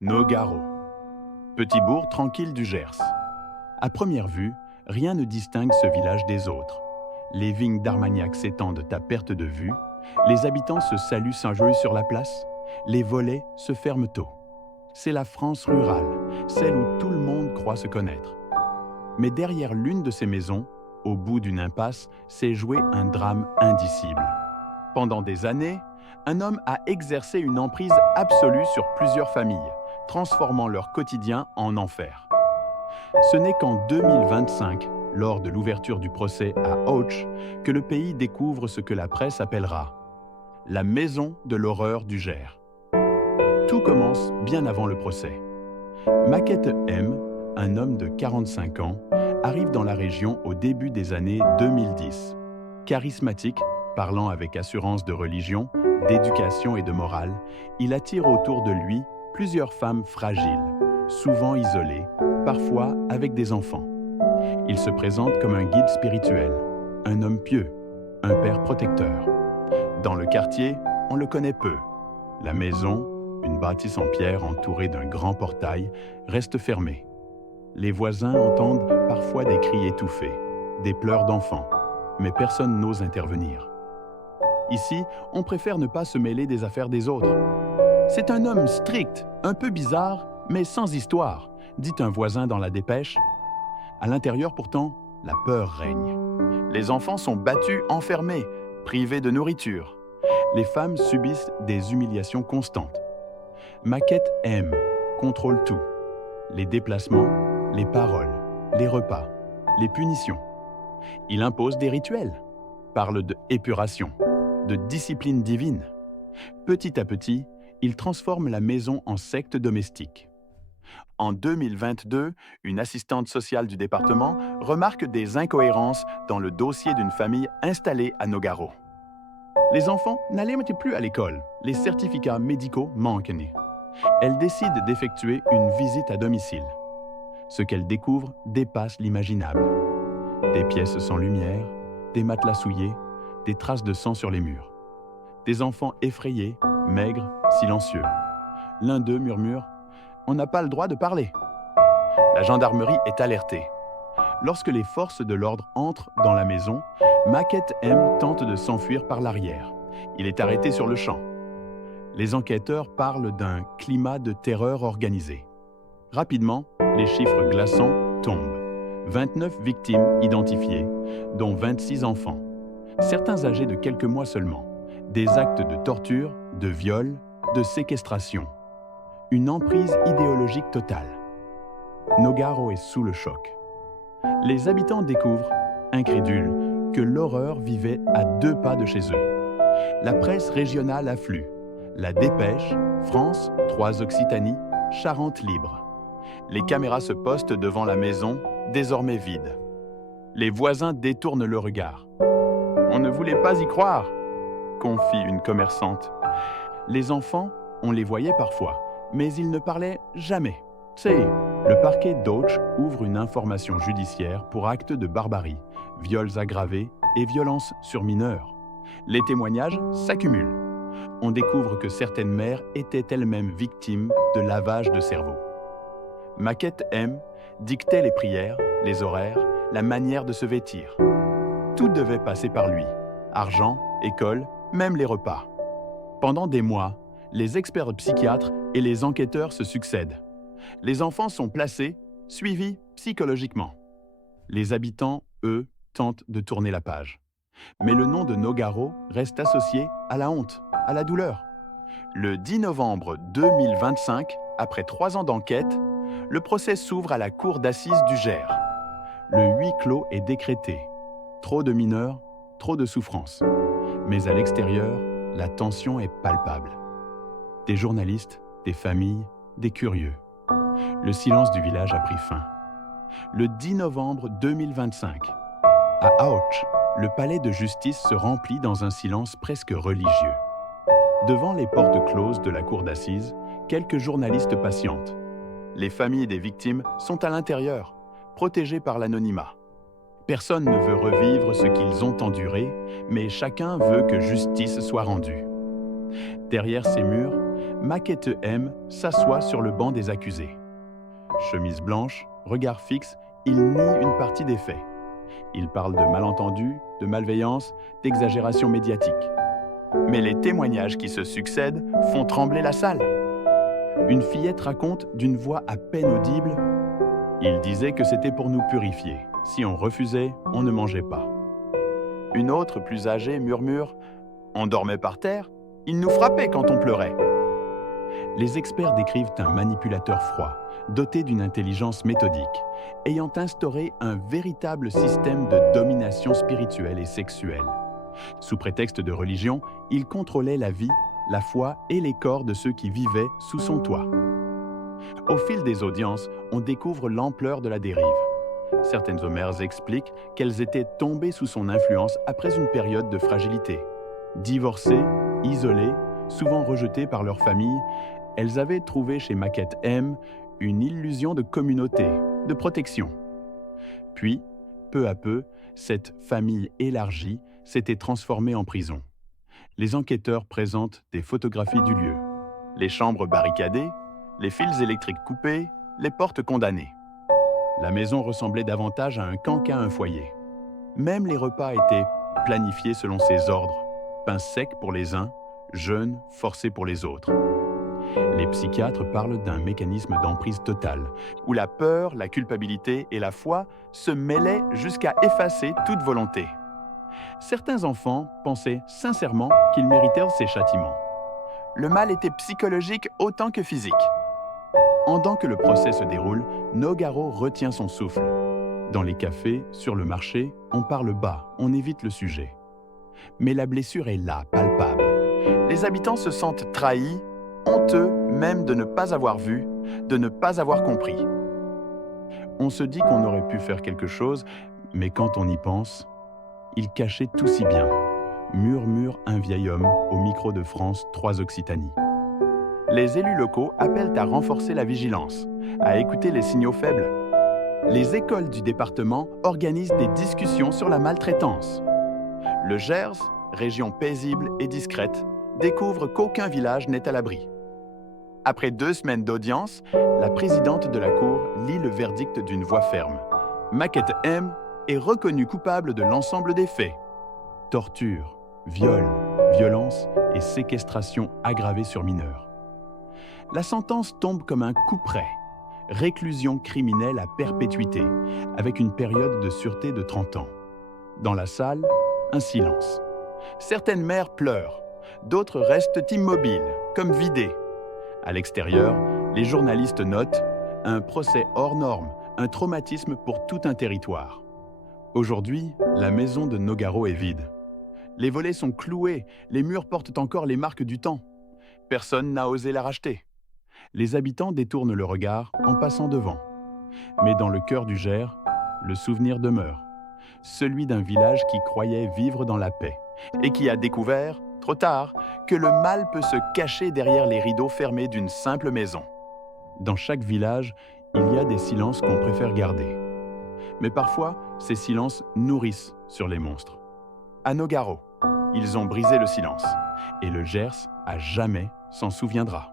Nogaro, petit bourg tranquille du Gers. À première vue, rien ne distingue ce village des autres. Les vignes d'Armagnac s'étendent à perte de vue, les habitants se saluent sans jouer sur la place, les volets se ferment tôt. C'est la France rurale, celle où tout le monde croit se connaître. Mais derrière l'une de ces maisons, au bout d'une impasse, s'est joué un drame indicible. Pendant des années, un homme a exercé une emprise absolue sur plusieurs familles, transformant leur quotidien en enfer. Ce n'est qu'en 2025, lors de l'ouverture du procès à Auch, que le pays découvre ce que la presse appellera la maison de l'horreur du Gers. Tout commence bien avant le procès. Maquette M, un homme de 45 ans, arrive dans la région au début des années 2010. Charismatique, parlant avec assurance de religion, d'éducation et de morale, il attire autour de lui plusieurs femmes fragiles, souvent isolées, parfois avec des enfants. Il se présente comme un guide spirituel, un homme pieux, un père protecteur. Dans le quartier, on le connaît peu. La maison, une bâtisse en pierre entourée d'un grand portail, reste fermée. Les voisins entendent parfois des cris étouffés, des pleurs d'enfants, mais personne n'ose intervenir. Ici, on préfère ne pas se mêler des affaires des autres. C'est un homme strict, un peu bizarre, mais sans histoire, dit un voisin dans la dépêche. À l'intérieur, pourtant, la peur règne. Les enfants sont battus, enfermés, privés de nourriture. Les femmes subissent des humiliations constantes. Maquette M contrôle tout. Les déplacements, les paroles, les repas, les punitions. Il impose des rituels, parle d'épuration, de discipline divine. Petit à petit, il transforme la maison en secte domestique. En 2022, une assistante sociale du département remarque des incohérences dans le dossier d'une famille installée à Nogaro. Les enfants n'allaient plus à l'école, les certificats médicaux manquaient. Elle décide d'effectuer une visite à domicile. Ce qu'elle découvre dépasse l'imaginable. Des pièces sans lumière, des matelas souillés, des traces de sang sur les murs. Des enfants effrayés, maigres, silencieux. L'un d'eux murmure « On n'a pas le droit de parler ». La gendarmerie est alertée. Lorsque les forces de l'ordre entrent dans la maison, Maquette M tente de s'enfuir par l'arrière. Il est arrêté sur le champ. Les enquêteurs parlent d'un climat de terreur organisé. Rapidement, les chiffres glaçants tombent. 29 victimes identifiées, dont 26 enfants. Certains âgés de quelques mois seulement. Des actes de torture, de viol, de séquestration. Une emprise idéologique totale. Nogaro est sous le choc. Les habitants découvrent, incrédules, que l'horreur vivait à 2 pas de chez eux. La presse régionale afflue. La Dépêche, France, 3 Occitanie, Charente libre. Les caméras se postent devant la maison, désormais vide. Les voisins détournent le regard. « On ne voulait pas y croire », confie une commerçante. Les enfants, on les voyait parfois, mais ils ne parlaient jamais. Le parquet d'Auch ouvre une information judiciaire pour actes de barbarie, viols aggravés et violences sur mineurs. Les témoignages s'accumulent. On découvre que certaines mères étaient elles-mêmes victimes de lavage de cerveau. Maquette M dictait les prières, les horaires, la manière de se vêtir. Tout devait passer par lui. Argent, école, même les repas. Pendant des mois, les experts psychiatres et les enquêteurs se succèdent. Les enfants sont placés, suivis psychologiquement. Les habitants, eux, tentent de tourner la page. Mais le nom de Nogaro reste associé à la honte, à la douleur. Le 10 novembre 2025, après 3 ans d'enquête, le procès s'ouvre à la cour d'assises du Gers. Le huis clos est décrété. Trop de mineurs, trop de souffrance. Mais à l'extérieur, la tension est palpable. Des journalistes, des familles, des curieux. Le silence du village a pris fin. Le 10 novembre 2025, à Auch, le palais de justice se remplit dans un silence presque religieux. Devant les portes closes de la cour d'assises, quelques journalistes patientent. Les familles des victimes sont à l'intérieur, protégées par l'anonymat. Personne ne veut revivre ce qu'ils ont enduré, mais chacun veut que justice soit rendue. Derrière ces murs, Maquette M s'assoit sur le banc des accusés. Chemise blanche, regard fixe, il nie une partie des faits. Il parle de malentendus, de malveillance, d'exagération médiatique. Mais les témoignages qui se succèdent font trembler la salle. Une fillette raconte d'une voix à peine audible « Il disait que c'était pour nous purifier. Si on refusait, on ne mangeait pas. » Une autre, plus âgée, murmure « On dormait par terre, il nous frappait quand on pleurait. » Les experts décrivent un manipulateur froid, doté d'une intelligence méthodique, ayant instauré un véritable système de domination spirituelle et sexuelle. Sous prétexte de religion, il contrôlait la vie, la foi et les corps de ceux qui vivaient sous son toit. Au fil des audiences, on découvre l'ampleur de la dérive. Certaines Homères expliquent qu'elles étaient tombées sous son influence après une période de fragilité. Divorcées, isolées, souvent rejetées par leur famille, elles avaient trouvé chez Maquette M une illusion de communauté, de protection. Puis, peu à peu, cette famille élargie s'était transformée en prison. Les enquêteurs présentent des photographies du lieu. Les chambres barricadées, les fils électriques coupés, les portes condamnées. La maison ressemblait davantage à un camp qu'à un foyer. Même les repas étaient planifiés selon ses ordres. Pain sec pour les uns, jeûne forcé pour les autres. Les psychiatres parlent d'un mécanisme d'emprise totale, où la peur, la culpabilité et la foi se mêlaient jusqu'à effacer toute volonté. Certains enfants pensaient sincèrement qu'ils méritèrent ces châtiments. Le mal était psychologique autant que physique. Pendant que le procès se déroule, Nogaro retient son souffle. Dans les cafés, sur le marché, on parle bas, on évite le sujet. Mais la blessure est là, palpable. Les habitants se sentent trahis, honteux même de ne pas avoir vu, de ne pas avoir compris. On se dit qu'on aurait pu faire quelque chose, mais quand on y pense, il cachait tout si bien, murmure un vieil homme au micro de France 3 Occitanie. Les élus locaux appellent à renforcer la vigilance, à écouter les signaux faibles. Les écoles du département organisent des discussions sur la maltraitance. Le Gers, région paisible et discrète, découvre qu'aucun village n'est à l'abri. Après 2 semaines d'audience, la présidente de la Cour lit le verdict d'une voix ferme. Maquette M est reconnue coupable de l'ensemble des faits. Torture, viol, violence et séquestration aggravée sur mineurs. La sentence tombe comme un coup près. Réclusion criminelle à perpétuité, avec une période de sûreté de 30 ans. Dans la salle, un silence. Certaines mères pleurent, d'autres restent immobiles, comme vidées. À l'extérieur, les journalistes notent « un procès hors norme, un traumatisme pour tout un territoire ». Aujourd'hui, la maison de Nogaro est vide. Les volets sont cloués, les murs portent encore les marques du temps. Personne n'a osé la racheter. Les habitants détournent le regard en passant devant. Mais dans le cœur du Gers, le souvenir demeure. Celui d'un village qui croyait vivre dans la paix et qui a découvert, trop tard, que le mal peut se cacher derrière les rideaux fermés d'une simple maison. Dans chaque village, il y a des silences qu'on préfère garder. Mais parfois, ces silences nourrissent sur les monstres. À Nogaro, ils ont brisé le silence et le Gers, à jamais, s'en souviendra.